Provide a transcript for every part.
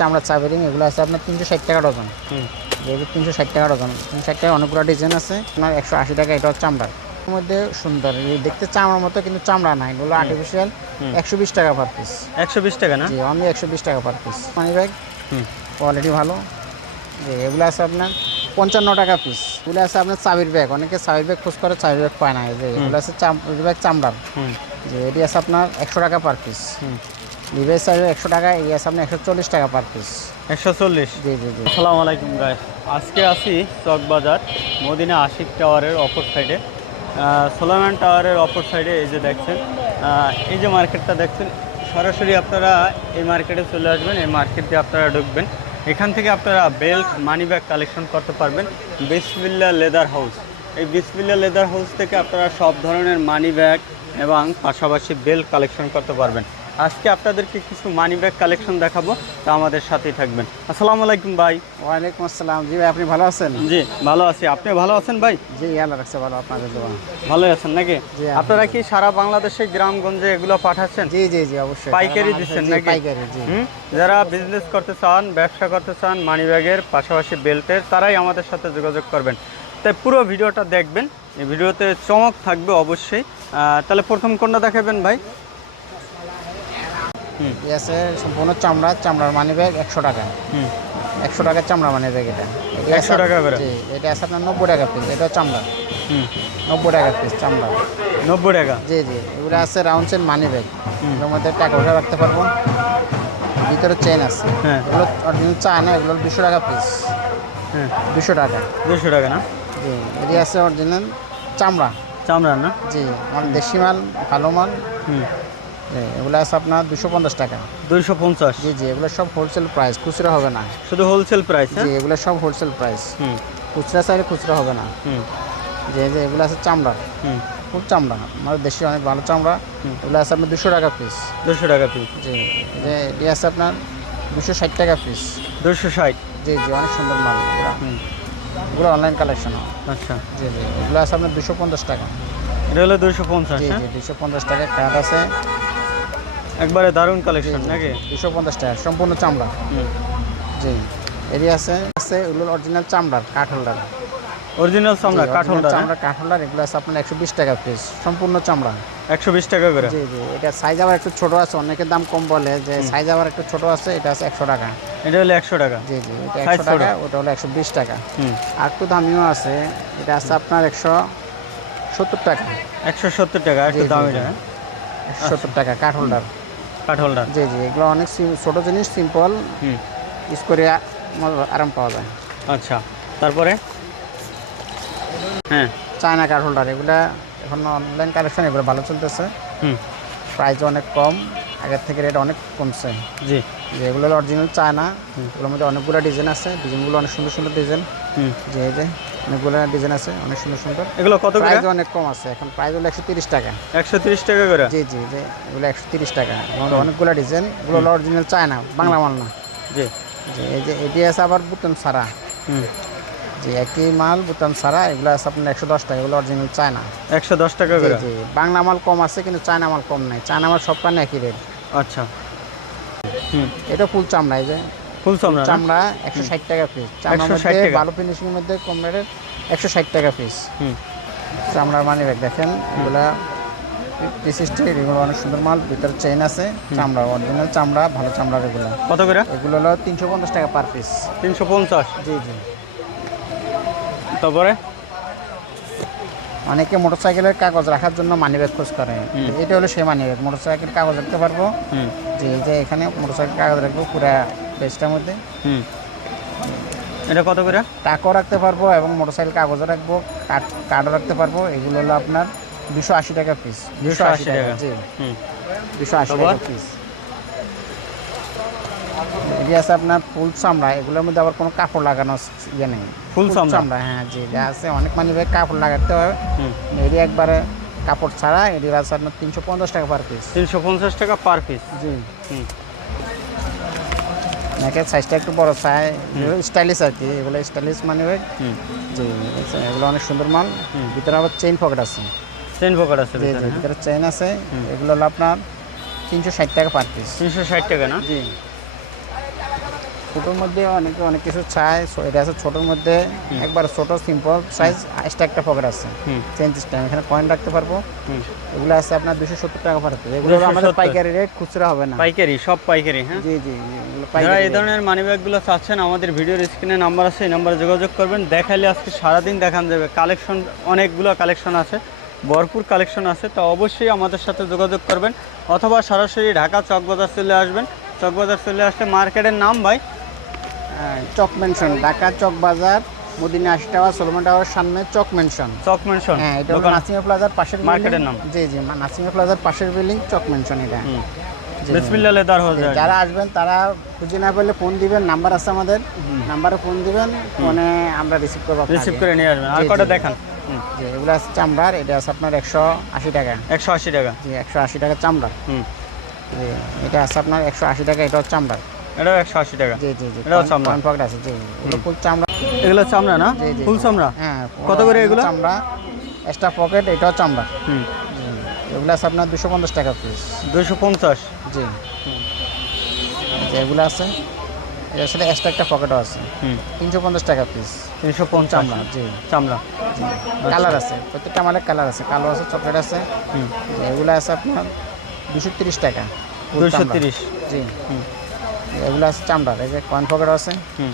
চামড়া চাবেরিং এগুলো আছে আপনার তিনশো ষাট টাকা ডজন হুম। যেগুলো তিনশো ষাট টাকা ডজন তিনশো ষাট টাকা অনেকগুলো ডিজাইন আছে আপনার একশো আশি টাকা এটা হচ্ছে চামড়ার। এর মধ্যে সুন্দর দেখতে চামড়ার মতো কিন্তু চামড়া না এগুলো আর্টিফিশিয়াল একশো বিশ টাকা পার পিস একশো বিশ টাকা না? জি অনলি একশো বিশ টাকা per piece money bag hmm. Quality ভালো। যে এগুলো আছে আপনার পঞ্চান্ন টাকা পিস এগুলো আছে আপনার চাবির ব্যাগ অনেকে চাবির ব্যাগ খোঁজ করে চাবির ব্যাগ পায় না। যে এগুলো আছে চাবির ব্যাগ চামড়ার যে এটি আছে আপনার একশো টাকা পার পিস হুম লিভাইস একশো টাকা এই আপনার একশো চল্লিশ টাকা পার পিস একশো চল্লিশ? জি জি জি। আসসালামু আলাইকুম গাইস আজকে আছি চকবাজার মদিনা আশিক টাওয়ারের অপর সাইডে সোলামান টাওয়ারের অপর সাইডে এই যে দেখছেন এই যে মার্কেটটা দেখছেন সরাসরি আপনারা এই মার্কেটে চলে আসবেন এই মার্কেট দিয়ে আপনারা ঢুকবেন। এখান থেকে আপনারা বেল্ট মানি ব্যাগ কালেকশন করতে পারবেন। বিসমিল্লা লেদার হাউস এই বিসমিল্লা লেদার হাউস থেকে আপনারা সব ধরনের মানি ব্যাগ এবং পাশাপাশি বেল্ট কালেকশন করতে পারবেন। আজকে আপনাদেরকে কিছু মানি ব্যাগ কালেকশন দেখাবো তা আমাদের সাথেই থাকবেন। আসসালামু আলাইকুম ভাই। ওয়ালাইকুম আসসালাম। জি ভাই আপনি ভালো আছেন? জি ভালো আছি। আপনি ভালো আছেন ভাই? জি আল্লাহ রাখছে ভালো আপনাদের দোয়া ভালোই আছেন নাকি? আপনারা কি সারা বাংলাদেশে গ্রামগঞ্জে এগুলো পাঠাচ্ছেন? জি জি জি অবশ্যই। পাইকারি দিচ্ছেন নাকি? পাইকারি জি। যারা বিজনেস করতে চান ব্যবসা করতে চান মানি ব্যাগের পাশাপাশি বেল্টের তারাই আমাদের সাথে যোগাযোগ করবেন। তাই পুরো ভিডিওটা দেখবেন। এই ভিডিওতে চমক থাকবে অবশ্যই। আহ, তাহলে প্রথম কোনটা দেখাবেন ভাই? এই আছে সম্পূর্ণ চামড়া চামড়ার মানি ব্যাগ একশো টাকা। হুম। একশো টাকার চামড়া মানি ব্যাগ এটা। এটা 100 আছে- টাকা করে? জি এটা আছে আপনার নব্বই টাকা পিস এটা চামড়া। হুম। নব্বই টাকা পিস চামড়া। নব্বই টাকা? জি জি এগুলো আছে রাউন্ড চেন মানি ব্যাগ। এর মধ্যে টাকা ওঠা রাখতে পারব। ভিতরে চেন আছে। হ্যাঁ। এগুলো অরিজিনাল চায় না এগুলো দুশো টাকা পিস হ্যাঁ। দুশো টাকা। দুশো টাকা না? জি এটি আছে অরিজিনাল চামড়া। চামড়া না? জি আমার দেশি মাল ভালো মাল। হুম। এগুলো আছে আপনার দুশো পঞ্চাশ টাকা। দুইশো পঞ্চাশ? জি জি এগুলো সব হোলসেল প্রাইস খুচরা হবে না। শুধু হোলসেল প্রাইস জি হ্যাঁ এগুলো সব হোলসেল প্রাইস হুম। খুচরা চাইলে খুচরা হবে না। হুম। যে যে এগুলো আছে চামড়া। হুম। খুব চামড়া আমাদের দেশি অনেক ভালো চামড়া। এগুলো আছে আপনার দুশো টাকা পিস দুশো টাকা পিস জি যে এটি আছে আপনার দুশো ষাট টাকা পিস দুশো ষাট? জি জি অনেক সুন্দর মাল এগুলো। হুম। এগুলো অনলাইন কালেকশন আচ্ছা। জি জি এগুলো আছে আপনার দুশো পঞ্চাশ টাকা। এটা হলো দুশো পঞ্চাশ জি হ্যাঁ? জি দুশো পঞ্চাশ টাকা কার্ড আছে। একবারে দারুণ কালেকশন নাকি? দুশো পঞ্চাশ টাকা সম্পূর্ণ চামড়া। জি। এটি আছে আছে এগুলো অরিজিনাল চামড়ার কাঠ হোল্ডার। অরিজিনাল চামড়া কাঠ হোল্ডার চামড়া কাঠ হোল্ডার এগুলো আছে আপনার একশো বিশ টাকা পিস সম্পূর্ণ চামড়া। একশো বিশ টাকা করে? জি জি এটা সাইজ আবার একটু ছোট আছে অনেকের দাম কম বলে যে সাইজ আবার একটু ছোট আছে এটা আছে একশো টাকা। এটা হলো একশো টাকা। জি জি এটা একশো টাকা ওটা হলো একশো বিশ টাকা। আর একটু দামিও আছে এটা আছে আপনার একশো সত্তর টাকা। একশো সত্তর টাকা একটু দামি টাকা সত্তর টাকা কাঠ হোল্ডার। কাঠ হোল্ডার জি জি এগুলো অনেক ছোট জিনিস সিম্পল হুম। ইউজ করে আরাম পাওয়া যায়। আচ্ছা তারপরে? হ্যাঁ। চায়না কাঠ হোল্ডার এগুলা এখন অনলাইন কালেকশন এগুলো ভালো চলতেছে। হুম। প্রাইস অনেক কম আগের থেকে রেট অনেক কমছে। জি। যে এগুলো অরিজিনাল চায়না এগুলোর মধ্যে অনেকগুলো ডিজাইন আছে ডিজাইনগুলো অনেক সুন্দর সুন্দর ডিজাইন হুম। যে অনেকগুলো ডিজাইন আছে অনেক সুন্দর সুন্দর। এগুলো কত প্রাইস অনেক কম আছে এখন প্রাইস হলো একশো তিরিশ টাকা। একশো তিরিশ টাকা করে? জি জি যে এগুলো একশো তিরিশ টাকা। এবং অনেকগুলো ডিজাইন এগুলো অরিজিনাল চায়না বাংলা মাল না। জি। যে এই যে এটি আছে আবার বুতাম সারা হুম। যে একই মাল বুতাম সারা এগুলো আছে আপনার একশো দশ টাকা এগুলো অরিজিনাল চায়না। একশো দশ টাকা করে? জি বাংলা মাল কম আছে কিন্তু চায়না মাল কম নাই। চায়না মাল সব কানে একই রেট আচ্ছা। হুম। এটা ফুল চামড়া এই যে ফুল চামড়া না? চামড়া একশো ষাট টাকা পিস চামড়ার মধ্যে ভালো ফিনিশিং মধ্যে কম রেটের একশো ষাট টাকা পিস চামড়ার মানি ব্যাগ দেখেন এগুলা পিসিসটি এগুলো অনেক সুন্দর মাল ভিতরে চেইন আছে চামড়া অরিজিনাল চামড়া ভালো চামড়ার এগুলো। কত করে? এগুলো হলো তিনশো পঞ্চাশ টাকা পার পিস তিনশো পঞ্চাশ? জি জি। তারপরে? অনেকে মোটরসাইকেলের কাগজ রাখার জন্য মানি ব্যাগ খোঁজ করে। এটা হলো সেই মানি ব্যাগ মোটরসাইকেল কাগজ রাখতে পারব? হুম। যে যে এখানে মোটরসাইকেল কাগজ রাখব পুরা পেজটার মধ্যে। হুম। এটা কত করে? টাকাও রাখতে পারব এবং মোটরসাইকেল কাগজও রাখব কার্ডও রাখতে পারব। এগুলো হলো আপনার দুশো আশি টাকা পিস দুশো আশি টাকা। জি। হুম। দুশো আশি টাকা পিস এটি আছে আপনার ফুল চামড়া এগুলোর মধ্যে আবার কোনো কাপড় লাগানো ইয়ে নেই। ফুল চামড়া? হ্যাঁ জি যা আছে। অনেক মানে ভাই কাপড় লাগাতে হবে। এটি একবারে কাপড় ছাড়া এটি আছে আপনার তিনশো পঞ্চাশ টাকা পার পিস তিনশো পঞ্চাশ টাকা পার পিস জি। হুম। নাকের সাইজটা একটু বড় সাইজ স্টাইলিশ আর কি এগুলো স্টাইলিশ মানে হুম। জি এগুলো অনেক সুন্দর মাল। ভিতরে আবার চেইন পকেট আছে। চেন পকেট আছে জি ভিতরে হ্যাঁ? ভিতরে চেইন আছে। এগুলো হলো আপনার তিনশো ষাট টাকা পার পিস তিনশো ষাট টাকা না? জি। ছোটোর মধ্যে অনেকে অনেক কিছু চায় এটা আছে ছোটোর মধ্যে একবার ছোট সিম্পল সাইজ এক্সট্রা একটা পকেট আছে। চেঞ্জ সিস্টেম এখানে কয়েন রাখতে পারব। এগুলো আছে আপনার দুশো সত্তর টাকা পিস এগুলো আমাদের পাইকারি রেট খুচরা হবে না। পাইকারি সব পাইকারি হ্যাঁ? জি জি যারা এই ধরনের মানি ব্যাগগুলো চাচ্ছেন আমাদের ভিডিওর স্ক্রিনে নাম্বার আছে এই নাম্বারে যোগাযোগ করবেন। দেখালে আজকে সারাদিন দেখান যাবে। কালেকশন অনেকগুলো কালেকশন আছে ভরপুর কালেকশন আছে তো অবশ্যই আমাদের সাথে যোগাযোগ করবেন। অথবা সরাসরি ঢাকা চকবাজার চলে আসবেন। চকবাজার চলে আসলে মার্কেটের নাম ভাই চক মেনশন ঢাকা চক বাজার মদিনা আশি টাওয়ার সোলমান টাওয়ার সামনে চক মেনশন চক মেনশন হ্যাঁ এটা নাসিমা প্লাজার পাশের মার্কেটের নাম। জি জি নাসিমা প্লাজার পাশের বিল্ডিং চক মেনশন এটা। বিসমিল্লাহ লেদার যারা আসবেন তারা খুঁজে না পেলে ফোন দিবেন নাম্বার আছে আমাদের। নাম্বারে ফোন দিবেন ফোনে আমরা রিসিভ করব রিসিভ করে নিয়ে আসবেন। আর কটা দেখান? জি এগুলো আছে চামড়ার এটা আছে আপনার একশো আশি টাকা। একশো আশি টাকা। জি একশো আশি টাকা চামড়া হুম। এটা আছে আপনার একশো আশি টাকা এটাও চামড়া এটাও একশো আশি টাকা। জি জি জি। এটাও চামড়া। পয়েন্ট পকেট আছে জি এগুলো ফুল চামড়া। এগুলো চামড়া না? ফুল। চামড়া? হ্যাঁ কত করে এগুলো? চামড়া এক্সট্রা পকেট এটাও চামড়া। হুম। এগুলো আছে আপনার দুশো পঞ্চাশ টাকা পিস দুশো পঞ্চাশ? জি যে এগুলো আছে। এটার সাথে এক্সট্রা একটা পকেটও আছে। হুম। তিনশো পঞ্চাশ টাকা পিস তিনশো পঞ্চাশ। চামড়া জি। চামড়া। কালার আছে। প্রত্যেকটা মালের কালার আছে। কালো আছে চকলেট আছে। হুম। এগুলো আছে আপনার দুশো তিরিশ টাকা। দুশো। তিরিশ। জি। হুম। এগুলো আছে চামড়ার এই যে কয়েন পকেট আছে। হুম।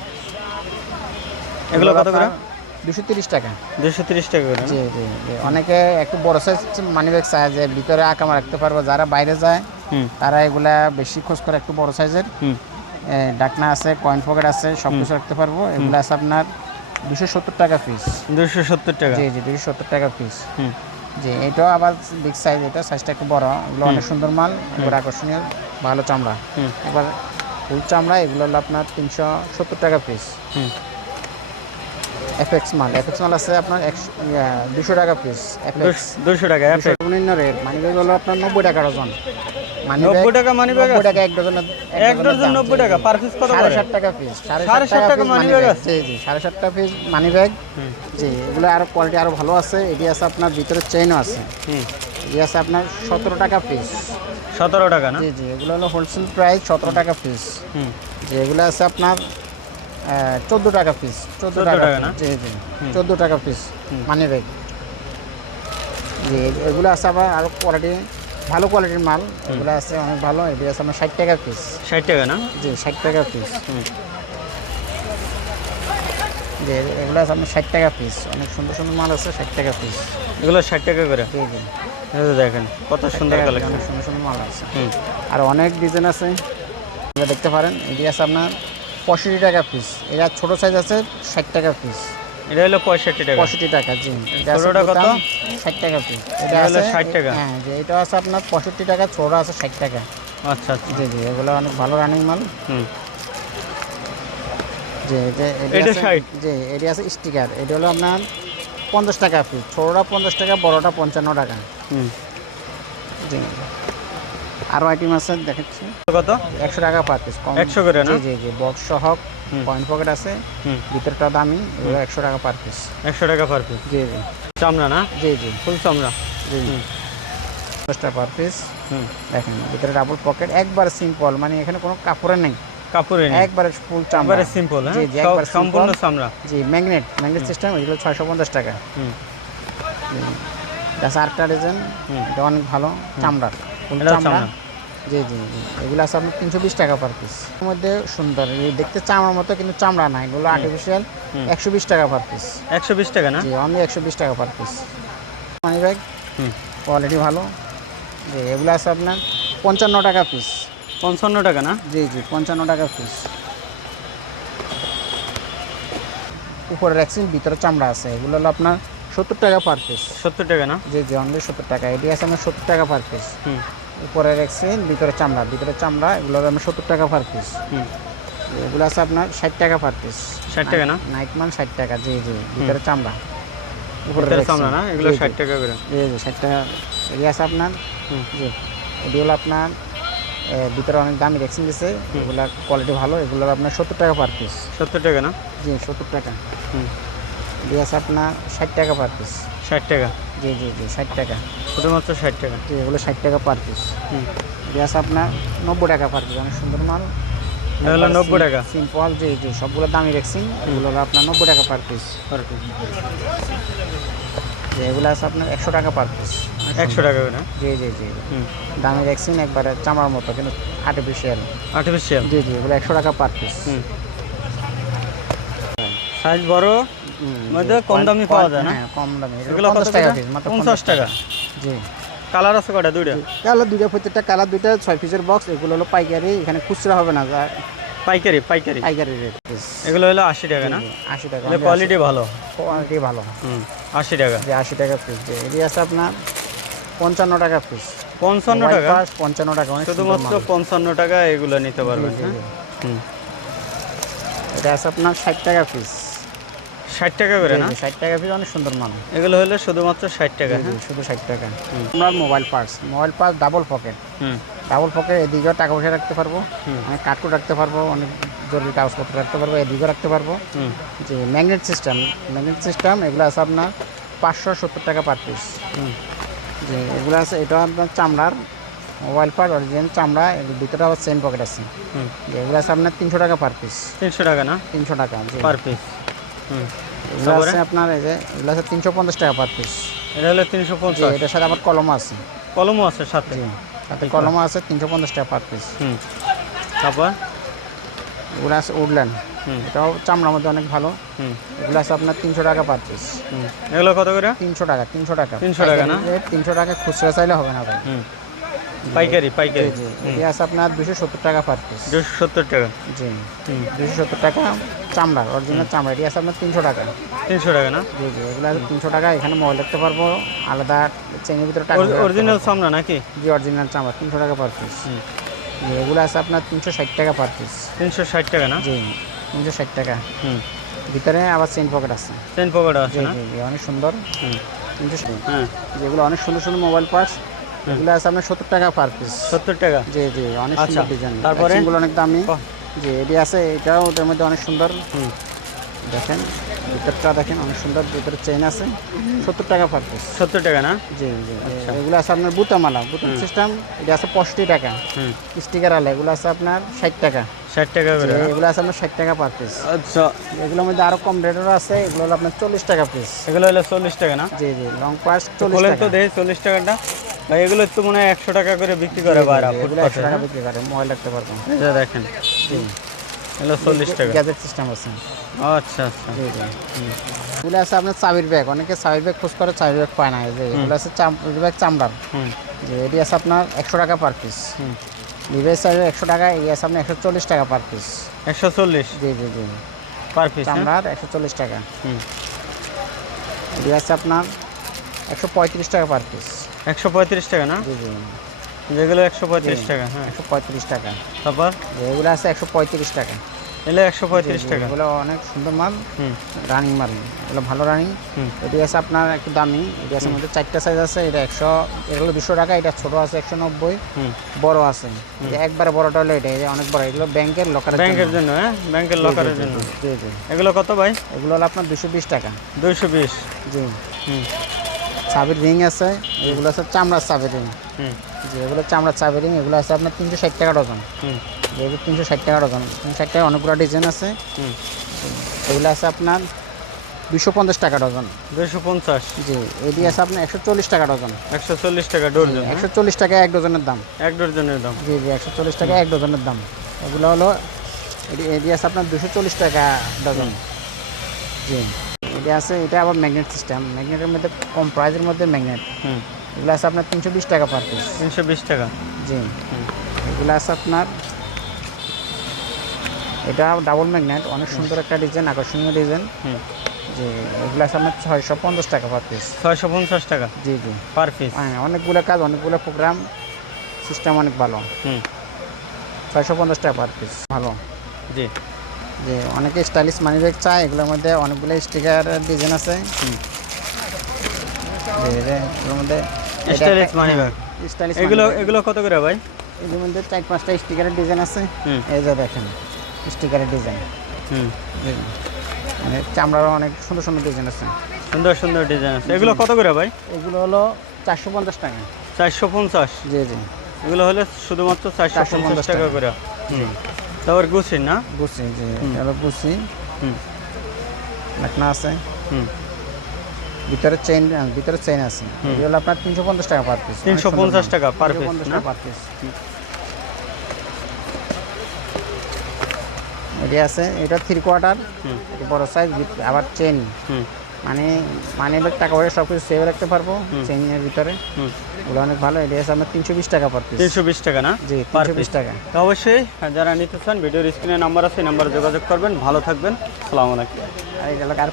এগুলো কত করে? দুশো তিরিশ টাকা। দুশো তিরিশ টাকা করে জি জি জি। অনেকে একটু বড় সাইজ মানি ব্যাগ চায় যে ভিতরে আকামা রাখতে পারব। যারা বাইরে যায় তারা এগুলা বেশি খোঁজ করে একটু বড় সাইজের ডাকনা আছে কয়েন পকেট আছে সব কিছু রাখতে পারব। এগুলো আছে আপনার দুশো সত্তর টাকা পিস দুশো সত্তর টাকা? জি জি দুশো সত্তর টাকা পিস জি এটাও আবার বিগ সাইজ এটা সাইজটা একটু বড়। এগুলো অনেক সুন্দর মাল আকর্ষণীয় ভালো চামড়া। এবার ফুল চামড়া এগুলো হলো আপনার তিনশো সত্তর টাকা পিস এফএক্স মাল এফএক্স মাল আছে আপনার দুশো টাকা পিস দুশো টাকা সর্বনিম্ন রেট মানি ব্যাগ হলো আপনার নব্বই টাকা ডজন। নব্বই টাকা মানি ব্যাগ টাকা এক ডজন এক ডজন নব্বই টাকা পার পিস কত সাড়ে সাত টাকা পিস সাড়ে সাত টাকা মানি ব্যাগ জি জি সাড়ে সাতটা পিস মানি ব্যাগ জি এগুলো আরও কোয়ালিটি আরও ভালো আছে এটি আছে আপনার ভিতরে চেইনও আছে। হুম। এটি আছে আপনার সতেরো টাকা পিস সতেরো টাকা না? জি জি এগুলো হলো হোলসেল প্রাইস সতেরো টাকা পিস হুম। যে এগুলো আছে আপনার চোদ্দ টাকা পিস চোদ্দ 14 টাকা না? জি জি। চোদ্দ টাকা পিস। মানি ব্যাগ জি এগুলো আছে আবার আরও কোয়ালিটি ভালো কোয়ালিটির মাল। এগুলো আছে অনেক ভালো এগুলো আছে আপনার ষাট টাকা পিস ষাট টাকা না? জি ষাট টাকা পিস হুম। যে এগুলো আছে আপনার ষাট টাকা পিস অনেক সুন্দর সুন্দর মাল আছে ষাট টাকা পিস এগুলো ষাট টাকা করে? জি জি। দেখেন কত সুন্দর কালেকশন অনেক সুন্দর সুন্দর মাল আছে। হুম। আর অনেক ডিজাইন আছে। এগুলো দেখতে পারেন এটি আছে আপনার পঁয়ষট্টি টাকা পিস এটা ছোটো সাইজ আছে ষাট টাকা পিস এটা হলো পঁয়ষট্টি টাকা। পঁয়ষট্টি টাকা জি। ছোটোটা কত? ষাট টাকা পিস এটা হলো 60 টাকা। হ্যাঁ যে এটা আছে আপনার পঁয়ষট্টি টাকা ছোটো আছে ষাট টাকা। আচ্ছা আচ্ছা। জি জি এগুলো অনেক ভালো রানিং মাল। হুম। যে এটি এটা আছে- 60 জি এটি আছে স্টিকার এটা হলো আপনার পঞ্চাশ টাকা পিস ছোটোটা পঞ্চাশ টাকা বড়টা পঞ্চান্ন টাকা। হুম। জি। আরও আইটেম আছে দেখাচ্ছি। কত? একশো টাকা পার পিস কম 100 করে না? জি জি জি। বক্স সহ কয়েন পকেট আছে। হুম। ভিতরটা দামি এগুলো একশো টাকা পার পিস একশো টাকা পার পিস জি জি। চামড়া না? জি জি। ফুল চামড়া। জি। হুম। দশ টাকা পার পিস হুম। দেখেন ভিতরে ডাবল পকেট একবার সিম্পল মানে এখানে কোনো কাপড়ের নেই। কাপড়ে একবারে ফুল চামড়া। একবারে সিম্পল হ্যাঁ? সম্পূর্ণ চামড়া। জি ম্যাগনেট ম্যাগনেট সিস্টেম এগুলো ছয়শো পঞ্চাশ টাকা। হুম। আরেকটা ডিজাইন হুম। এটা অনেক ভালো চামড়ার ফুল চামড়া। চামড়া। জি জি জি এগুলো আছে আপনার তিনশো বিশ টাকা পার পিস এর মধ্যে সুন্দর এই দেখতে চামড়ার মতো কিন্তু চামড়া না। এগুলো আর্টিফিশিয়াল একশো বিশ টাকা পার পিস একশো বিশ টাকা না? জি অনলি একশো বিশ টাকা per piece money bag hmm. Quality ভালো। জি এগুলো আছে আপনার পঞ্চান্ন টাকা পিস পঞ্চান্ন টাকা না? জি জি পঞ্চান্ন টাকা পিস উপরে রাখছেন ভিতরে চামড়া আছে। এগুলো হলো আপনার সত্তর টাকা পার পিস সত্তর টাকা না? জি জি অনলি সত্তর টাকা। এটি আছে আমার সত্তর টাকা পার পিস হুম। উপরে রাখছেন ভিতরে চামড়া। ভিতরে চামড়া এগুলো হলো আপনার সত্তর টাকা পার পিস হুম। এগুলো আছে আপনার ষাট টাকা পার পিস 60 টাকা না? নাইট মান ষাট টাকা। জি জি ভিতরে চামড়া। উপরে চামড়া না? এগুলো। ষাট টাকা করে। জি জি ষাট টাকা। এটি আছে আপনার হুম। জি এটি হলো আপনার ভিতরে অনেক দামি ভ্যাকসিন দিছে। এগুলা কোয়ালিটি ভালো এগুলো আপনার সত্তর টাকা পার পিস সত্তর টাকা না? জি সত্তর টাকা। হুম। এটি আছে আপনার ষাট টাকা পার পিস ষাট টাকা? জি জি জি ষাট টাকা। শুধুমাত্র ষাট টাকা? জি এগুলো ষাট টাকা পার পিস হুম। এটি আছে আপনার নব্বই টাকা পার পিস অনেক সুন্দর মাল। এটা হলো নব্বই টাকা? সিম্পল জি জি সবগুলো দামি ভ্যাকসিন এগুলো আপনার নব্বই টাকা পার পিস এগুলো আছে আপনার একশো টাকা পার পিস একশো টাকা না? জি জি জি। দামি ভ্যাকসিন একবারে চামার মতো কিন্তু আর্টিফিশিয়াল আর্টিফিশিয়াল জি জি এগুলো একশো টাকা পার পিস সাইজ বড় মধ্যে কম দামি পাওয়া যায় না? হ্যাঁ কম দামি। এগুলো কত টাকা পিস মাত্র পঞ্চাশ টাকা? জি। কালার আছে কটা দুইটা? কালার দুইটা প্রত্যেকটা কালার দুইটা ছয় পিসের বক্স এগুলো হলো পাইকারি এখানে খুচরা হবে না পাইকারি পাইকারি। পাইকারি রেট এগুলো হলো আশি টাকা না? আশি টাকা। কোয়ালিটি ভালো? কোয়ালিটি ভালো। হুম আশি টাকা। যে আশি টাকা পিস যে এটি আছে আপনার পঞ্চান্ন টাকা পিস পঞ্চান্ন টাকা? পঞ্চান্ন টাকা শুধুমাত্র। পঞ্চান্ন টাকা এগুলো নিতে পারবেন হ্যাঁ? হুম। এটা আছে আপনার ষাট টাকা পিস ষাট টাকা করে না? ষাট টাকা পিস অনেক সুন্দর মাল। এগুলো হলো শুধুমাত্র ষাট টাকা হ্যাঁ? শুধু ষাট টাকা। হুম। আমরা mobile parts mobile parts double pocket hmm. Double pocket এদিকেও টাকা পয়সা রাখতে পারব। অনেক কাঠকুট রাখতে পারব অনেক জরুরি কাগজপত্র রাখতে পারব এদিকেও রাখতে পারব। যে ম্যাগনেট সিস্টেম ম্যাগনেট সিস্টেম এগুলো আছে আপনার পাঁচশো সত্তর টাকা পার পিস হুম। যে এগুলো আছে এটা আপনার চামড়ার মোবাইল পার্ট অরিজিনাল চামড়া এর ভিতরে আবার চেন পকেট আছে। হুম। যে এগুলো আছে আপনার তিনশো টাকা পার পিস তিনশো টাকা না? তিনশো টাকা পার পিস এগুলো আছে আপনার এই যে এগুলো আছে তিনশো পঞ্চাশ টাকা পার পিস এটা হলো তিনশো পঞ্চাশ। এটার সাথে আবার কলম আছে। কলমও আছে সাথে? সাথে কলমও আছে? তিনশো পঞ্চাশ টাকা পার পিস হুম। তারপর? এগুলো আছে উডল্যান্ড এটাও চামড়ার মধ্যে অনেক ভালো। হুম। এগুলো আছে আপনার তিনশো টাকা পার পিস হুম। এগুলো কত করে? তিনশো টাকা তিনশো টাকা। 300 টাকা না? তিনশো টাকা খুচরা চাইলে হবে না ভাই। হুম। পাইকারি পাইকারি। জি আছে আপনার দুশো সত্তর টাকা পার পিস দুশো সত্তর টাকা। জি। দুশো সত্তর টাকা চামড়ার অরিজিনাল চামড়া। এটি আছে আপনার তিনশো টাকা। তিনশো টাকা না? জি জি। এগুলো তিনশো টাকা। এখানে মোবাইল দেখতে পারব। আলাদা চেনের ভিতরে টাকা অরিজিনাল সামনা নাকি? জি অরিজিনাল চামড়া তিনশো টাকা পার পিস এগুলো আছে আপনার তিনশো ষাট টাকা পার পিস তিনশো ষাট টাকা না? জি তিনশো ষাট টাকা। হুম। ভিতরে আবার চেন পকেট আছে। চেন পকেট আছে না? জি জি অনেক সুন্দর। হুম। তিনশো ষাট। হ্যাঁ। যেগুলো অনেক সুন্দর সুন্দর মোবাইল পার্টস এগুলো আছে আপনার সত্তর টাকা পার পিস সত্তর টাকা? জি জি অনেক আচ্ছা, সুন্দর ডিজাইন তারপরে? গুলো অনেক দামি। জি এটি আছে এটাও ওটার মধ্যে অনেক সুন্দর। হুম। দেখেন ভিতরটা দেখেন অনেক সুন্দর ভিতরে চেইন আছে। সত্তর টাকা পার পিস সত্তর টাকা না? জি জি আচ্ছা। এগুলো আছে আপনার বুতামালা। বুতাম সিস্টেম এটা আছে পঁয়ষট্টি টাকা। হুম। স্টিকার আলা এগুলো আছে আপনার ষাট টাকা। ষাট টাকা করে এগুলো আছে আপনার ষাট টাকা পার পিস আচ্ছা। এগুলোর মধ্যে আরও কম রেটেরও আছে এগুলো হলো আপনার চল্লিশ টাকা পিস এগুলো হলো চল্লিশ টাকা না? জি জি লং পার্স চল্লিশ তো দেখি চল্লিশ টাকাটা। ভাই এগুলো তো মনে হয় একশো টাকা করে বিক্রি করে বাইরে একশো টাকা বিক্রি করে মোবাইল রাখতে পারব দেখেন। জি। এগুলো চল্লিশ টাকা। গ্যাজেট সিস্টেম আছে। আচ্ছা আচ্ছা। এগুলো আছে আপনার চাবির ব্যাগ। অনেকে চাবির ব্যাগ খোঁজ করে চাবির ব্যাগ পায় না। এই যে এগুলো আছে চাবির ব্যাগ চামড়ার। যে এটি আছে আপনার একশো টাকা পার পিস লিভের একশো টাকা এই আছে আপনার একশো চল্লিশ টাকা পার পিস একশো চল্লিশ? জি জি জি। পার পিস চামড়ার একশো চল্লিশ টাকা। হুম। এটি আছে আপনার একশো পঁয়ত্রিশ টাকা পার পিস একশো পঁয়ত্রিশ টাকা না? জি জি। যেগুলো একশো পঁয়ত্রিশ টাকা হ্যাঁ। একশো পঁয়ত্রিশ টাকা। তারপর? যে এগুলো আছে একশো পঁয়ত্রিশ টাকা। এগুলো একশো পঁয়ত্রিশ টাকা। এগুলো অনেক সুন্দর মাল। হুম। রানিং মাল। এগুলো ভালো রানিং। এটি আছে আপনার একটু দামি। এটি আছে মধ্যে চারটা সাইজ আছে। এটা একশো এগুলো দুশো টাকা। এটা ছোট আছে একশো নব্বই। বড় আছে। একবারে বড়টা হলো এটা। অনেক বড়। এগুলো ব্যাংকের লকারের ব্যাংকের জন্য হ্যাঁ? ব্যাংকের লকারের জন্য। জি জি এগুলো কত ভাই? এগুলো হলো আপনার দুশো বিশ টাকা। দুইশো বিশ। জি। হুম। চাবির রিং আছে। এগুলো আছে চামড়ার চাবির রিং। হুম। জি এগুলো চামড়ার চাবির রিং এগুলো আছে আপনার তিনশো ষাট টাকা ডজন। হুম। যেগুলো তিনশো ষাট টাকা ডজন। তিনশো ষাট টাকা অনেকগুলো ডিজাইন আছে। হুম। এগুলো আছে আপনার দুশো পঞ্চাশ টাকা ডজন। দুশো পঞ্চাশ। জি এটি আছে আপনার একশো চল্লিশ টাকা ডজন। একশো চল্লিশ টাকা ডজন একশো চল্লিশ টাকা এক ডজনের দাম। এক ডজনের দাম। জি জি একশো চল্লিশ টাকা এক ডজনের দাম। এগুলো হলো এটি এটি আছে আপনার দুশো চল্লিশ টাকা ডজন। জি এটি আছে এটা আবার ম্যাগনেট সিস্টেম। ম্যাগনেটের মধ্যে কম প্রাইসের মধ্যে ম্যাগনেট। হুম। এগুলো আছে আপনার তিনশো বিশ টাকা পার পিস তিনশো বিশ টাকা। জি। এগুলো আছে আপনার এটা ডাবল ম্যাগনেট অনেক সুন্দর একটা ডিজাইন আকর্ষণীয় ডিজাইন জি এগুলো আছে আপনার ছয়শো পঞ্চাশ টাকা পার পিস ছয়শো পঞ্চাশ টাকা জি জি। পার পিস হ্যাঁ অনেকগুলো কাজ অনেকগুলো প্রোগ্রাম সিস্টেম অনেক ভালো। হুম। ছয়শো পঞ্চাশ টাকা পার পিস ভালো। জি। যে অনেকে স্টাইলিশ মানি ব্যাগ চায় এগুলোর মধ্যে অনেকগুলো স্টিকার ডিজাইন আছে। এগুলোর মধ্যে Bag। স্টাইলিশ এগুলো এগুলো কত করে ভাই? এগুলোর মধ্যে চার পাঁচটা স্টিকারের ডিজাইন আছে। এই যে দেখেন স্টিকারের ডিজাইন হুম। মানে চামড়ারও অনেক সুন্দর সুন্দর ডিজাইন আছে। সুন্দর সুন্দর ডিজাইন আছে। এগুলো কত করে ভাই? এগুলো হলো চারশো পঞ্চাশ টাকা। চারশো পঞ্চাশ? জি জি। এগুলো হলে শুধুমাত্র চারশো পঞ্চাশ টাকা করে। হুম। তারপর গুছি না? গুছি হলো গুছি। হুম। লেখনা আছে। হুম। ভিতরে চেইন ভিতরে চেইন আছে। এটা হলো আপনার তিনশো পঞ্চাশ টাকা পার পিস 350 টাকা per piece, পঞ্চাশ টাকা পার পিস এটি আছে এটা থ্রি কোয়ার্টার এটি বড় সাইজ আবার চেন মানে মানি ব্যাগ টাকা পয়সা সব কিছু সেভ রাখতে পারব হুম। চেইনের ভিতরে। ওগুলো অনেক ভালো এটি আছে আপনার তিনশো বিশ টাকা পার পিস তিনশো বিশ টাকা না? জি তিনশো বিশ। টাকা। তো অবশ্যই যারা নিতে চান ভিডিওর স্ক্রিনে নাম্বার আছে নাম্বারে যোগাযোগ করবেন। ভালো থাকবেন। আসসালামু আলাইকুম। আর এটা আর